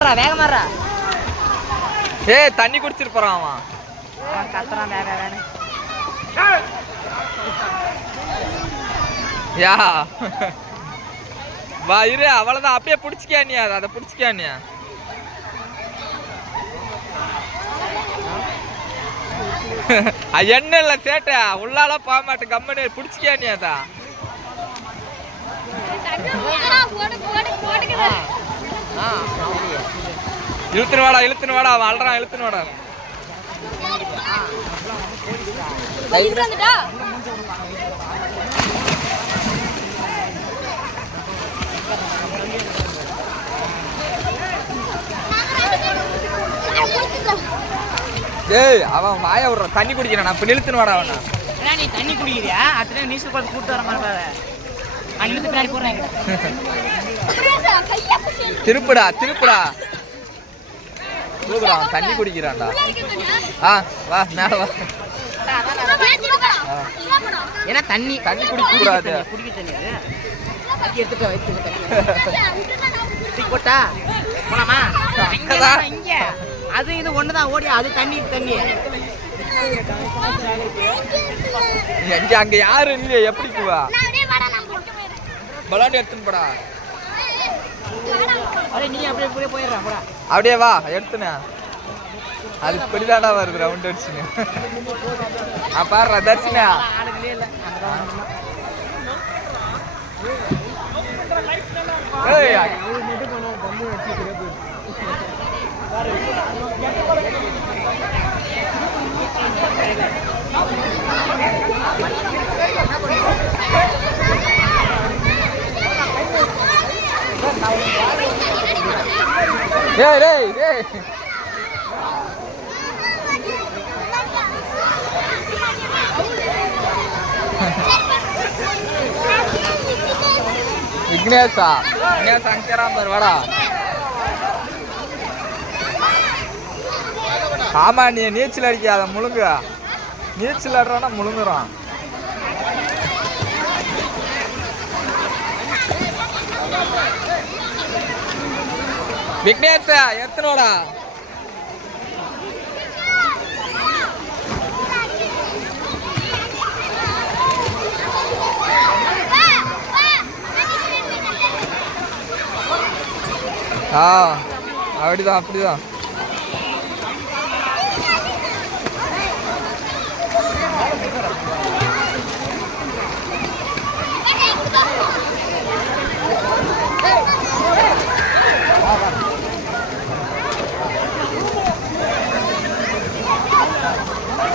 வேகமாறா. ஏய் தண்ணி குடிச்சிட்டு போறான் அவன். கத்துறான் வேக வேணும். யா வா இரு அவ்வளவுதான் அப்படியே பிடிச்சிக்கியா நீ அதை பிடிச்சிக்கியா நீ என்ன இல்ல சேட்ட உள்ளால போக மாட்டேன் கம்மனு பிடிச்சிக்கியா நீ அதான் இழுத்துன்னு வாடா அவன் அல்றான் இழுத்துன்னு வாடா ஏய் அவன் வாய விடுற தண்ணி குடிக்கிறான் அப்ப நிறுத்துன்னு வாடா அவனா நீ தண்ணி குடிக்கிறியா அத்தனை நீச்சல் பார்த்து கூட்டு வர மாட்டாத நான் இழுத்து பின்னாடி போறேன் திருப்புடா தூக்குறான் தண்ணி குடிக்கிறான்டா வா மேல வா ஏன்னா தண்ணி குடிக்க கூடாது குடிக்க தண்ணி அது எடுத்துட்டு வைத்து போட்டா போலாமா இங்க அது இது ஒண்ணுதான் ஓடி அது தண்ணி அங்க யாரு இல்லையே எப்படி போவா பலாண்டி எடுத்துன்னு போடா நீ அப்படியே போயிடுறா போடா அப்படியே வா எடுத்துனே அது இப்படிதாடா வருது ரவுண்ட் அடிச்சுன்னு பாடுறா தர்ஷினா விக்னேஷா அங்கேறான் பாரு வாடா ஆமா நீ நீச்சல் அடிக்காத முழுங்க நீச்சல் ஆடுறான்னா முழுங்குறான் விக்னேஷ் எத்தனோடா அப்படிதான்